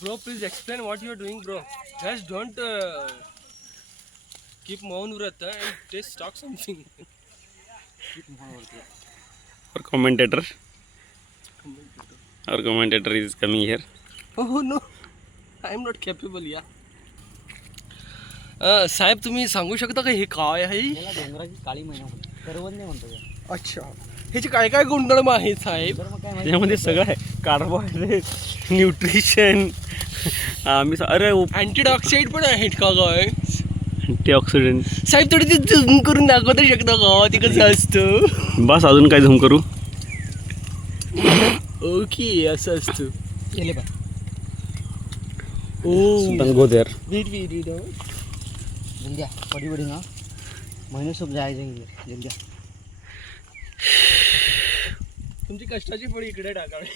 Bro, please explain what you are doing, bro. Guys, don't keep Maun Vrata and just talk something. Our commentator is coming here. Oh no, I am not capable, yeah. साहेब तुम्ही सांगू शकता का हे काय आहे? डोंगराची काळी मैना करवंदे म्हणतो. अच्छा, ह्याचे काय काय गुणधर्म आहेत साहेब? त्याच्यामध्ये सगळं आहे, कार्बोहायड्रेट, न्यूट्रिशन, अरे अँटीऑक्सिडेंट पण आहेत का काय? अँटीऑक्सिडंट. साहेब थोडी ते झूम करून दाखवता शकता का ते कसं असतं? बस अजून काय झूम करू? ओके, असं असतं. केले बा. ओ गो देअर. जल्दी आ, बड़ी बड़ी ना महीने सब जायचे जल्दी आ. तुमची कष्टाची फळी इकडे टाकावी.